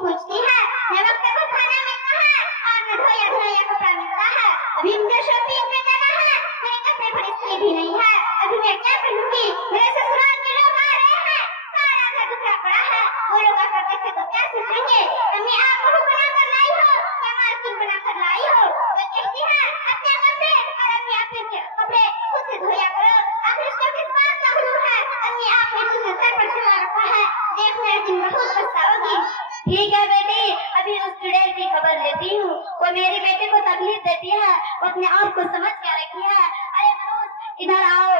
पूछती है, न वक्त को खाना मिलता है और न धोया धोया कपड़ा मिलता है। अभी मुझे शॉपिंग पे जाना है, मेरे कपड़े खरीदने भी नहीं है। अभी मैं क्या पहनूंगी? मेरे ससुराल के लोग आ रहे हैं, सारा घर बिखरा पड़ा है। वो लोग आकर देखे तो क्या सोचेंगे? अम्मी आप बहू बना कर लाई हो या मालकिन बना कर लाई हो? वो कहती है अपने कपड़े, और अम्मी अपने कपड़े खुद से धोया करो। आखिर इसको किस बात का गुरु है? अम्मी आपने मुझे सर पर चढ़ा रखा है, देखना एक दिन बहुत पछताओगी। ठीक है बेटी, अभी उस चुड़ैल की खबर लेती हूँ। वो मेरे बेटे को तकलीफ देती है, वो अपने आप को समझ के रखी है। अरे मनोज इधर आओ।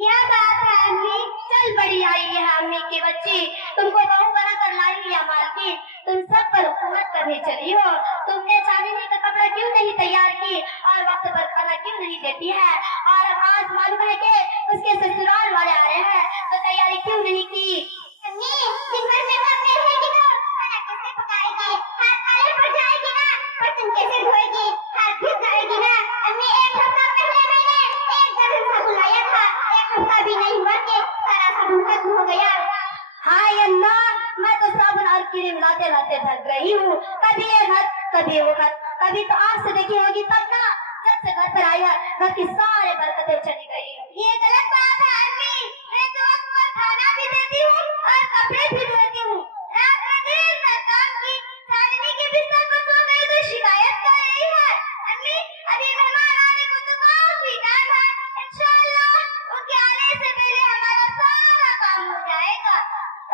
क्या बात है अम्मी? चल बड़ी आई है अम्मी की बच्ची, तुमको बहू बना कर लाई या मालकिन? तुम सब पर हुकूमत करने चली हो। तुमने चांदनी का कपड़ा क्यों नहीं तैयार की और वक्त पर खाना क्यों नहीं देती है? और अब आज मालूम है कि उसके ससुराल वाले आ रहे हैं, तो तैयारी क्यों नहीं की? अम्मी दिन भर में वक्त रहेगी तो खाना कैसे पकाएगी? हाथ काले पड़ जाएगी ना, बर्तन कैसे धोएगी? हाथ भिग जाएगी ना। अम्मी एक हफ्ता पहले मैंने एक दर्जन साबुन लाया था, एक हफ्ता भी नहीं हुआ कि सारा साबुन खत्म हो गया। हाय अल्लाह, मैं तो साबुन और क्रीम लाते लाते थक गई हूँ। कभी ये खत कभी वो खत, कभी तो आँख से देखी होगी तब ना, जब से घर पर आई है घर की सारे बरकतें चली गई। ये गलत बात है अम्मी, मैं तो वक्त पर खाना भी देती हूँ और कपड़े भी धोती हूँ। रात में देर तक काम की, चांदनी के बिस्तर पर सो गई तो शिकायत कर रही है। अम्मी अभी मेहमान आने को तो काफी टाइम है, इंशाअल्लाह उनके आने से पहले हमारा सारा काम हो जाएगा।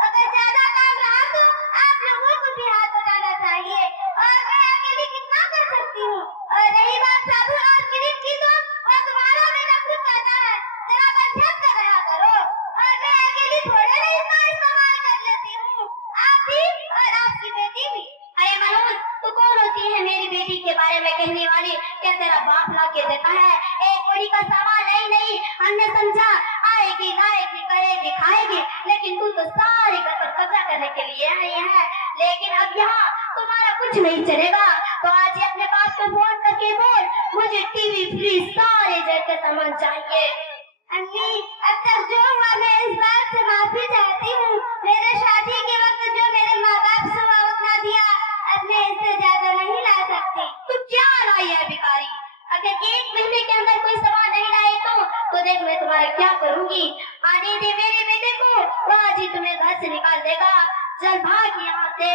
अगर ज्यादा काम रहा तो आप लोगों को भी हाथ बटाना चाहिए, और मैं अकेली कितना कर सकती हूँ। और रही बात साबुन और क्रीम की तो वो तुम्हारा बेटा खुद कहता है, जरा बंधक कर रहा करो। और मैं अकेली थोड़े ना इतना इस्तेमाल कर लेती हूँ, आप भी और आपकी बेटी भी। अरे मनोज, तू कौन होती है मेरी बेटी के बारे में कहने वाली? क्या तेरा बाप ला के देता है? एक कोड़ी का सामान नहीं, हमने समझा आएगी लाएगी करेगी खाएगी, लेकिन तू तो सारे घर पर कब्जा करने के लिए आई है। लेकिन अब यहाँ तुम्हारा कुछ नहीं चलेगा, तो आज ही अपने बाप को फोन करके बोल, मुझे टीवी फ्रिज सारे घर के सामान चाहिए। अम्मी अब तक जो हुआ मैं इस बात से माफी चाहती हूँ। मेरे शादी के वक्त जो मेरे माँ बाप से हुआ उतना दिया, अब मैं इससे ज्यादा नहीं ला सकती। तू क्या लाई है भिखारी? अगर एक महीने के अंदर कोई सामान नहीं लाए तो देख मैं तुम्हारा क्या करूंगी। आने दे मेरे बेटे को, वो आज ही तुम्हें घर से निकाल देगा। चल भाग यहाँ से।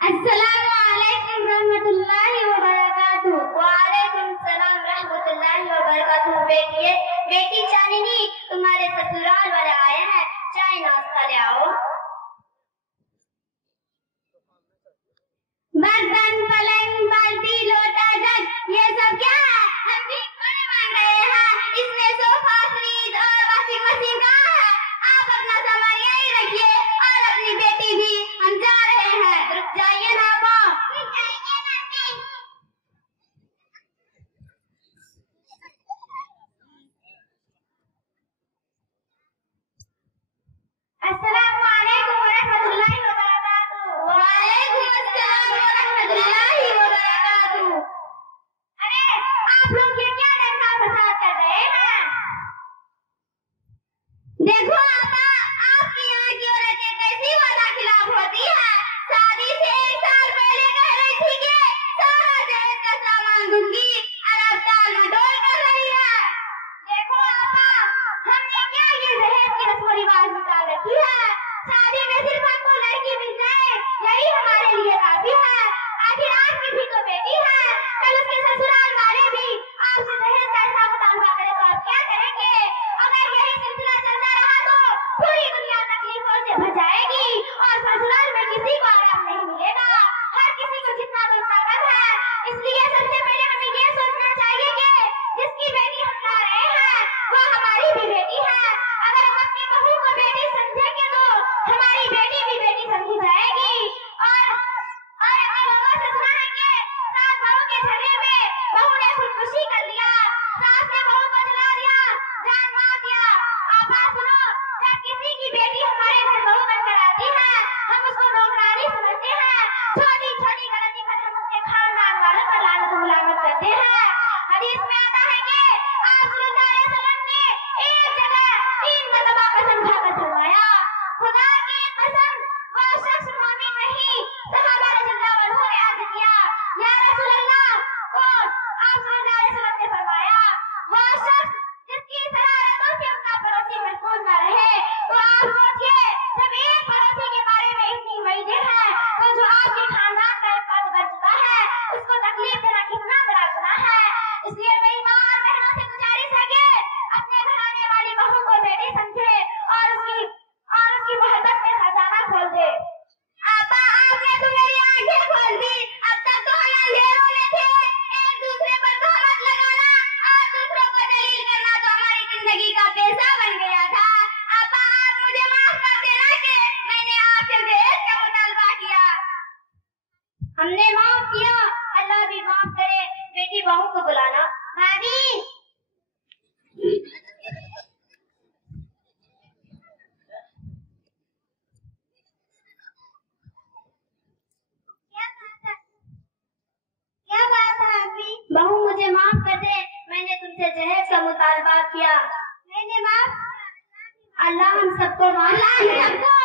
अस्सलामु अलैकुम रहमतुल्लाहि व बरकातुहू। वालेकुम सलाम रहमतुल्लाहि व बरकातुहू। बेटी चांदनी, तुम्हारे ससुराल वाले आए हैं, चाय नाश्ता ले आओ। बर्तन पलंग बाल्टी लोटा जग ये सब क्या है? हम भी खाने मांग रहे हैं, इसमें सोफा फ्रिज और वॉशिंग मशीन कहाँ है? आप अपना सामान यहीं रखिए और अपनी बेटी भी, हम जा रहे हैं। रुक जाइए ना आप। अस्सलामु अलैकुम व रहमतुल्लाहि व बरकातुहू। वालेकुम अस्सलाम व रहमतुल्लाहि व बरकातुहू। अरे आप लोग ये क्या दंगा फसाद कर रहे हैं? देखो आपा, आपके यहाँ की औरतें कैसी वादा खिलाफ होती है। शादी से एक साल पहले कह रही थी कि सारा दहेज का सामान दूंगी, और अब टाल मटोल कर रही है। देखो आपा, हमने क्या ये दहेज की रस्म रिवाज निकाल रखी है? शादी में सिर्फ हमको लड़की मिल जाए यही हमारे लिए काफी है। आखिर आपकी भी तो बेटी है, कल उसके ससुराल वाले भी आपसे दहेज का ऐसा मुतालबा करे तो आप क्या करेंगे? अगर यही सिलसिला चलता रहा तो पूरी दुनिया तकलीफों से भर जाएगी और ससुराल में किसी देर है, तो जो आपके खानदान का एक पद बन चुका है उसको तकलीफ देना कितना बड़ा गुनाह है। इसलिए मेरी माँ और बहनों से गुजारिश है कि अपने घर आने वाली बहू को बेटी समझे और उसकी मोहब्बत में खजाना खोल दे। आपा, आपने तो मेरी आंखें खोल दी। अब तक तो हम अंधेरों में थे। एक दूसरे पर तोहमत लगाना और दूसरों को जलील करना तो हमारी जिंदगी का पेशा बन गया था। आपा, आप मुझे माफ कर देना कि मैंने आपसे दहेज का मुतालबा किया। हमने माफ किया, अल्लाह भी माफ करे। बेटी बहू को बुलाना। भाभी, क्या बात है भाभी? बहू मुझे माफ कर दे, मैंने तुमसे जहेज का मुतालबा किया। मैंने माफ अल्लाह हम सबको माफ करे।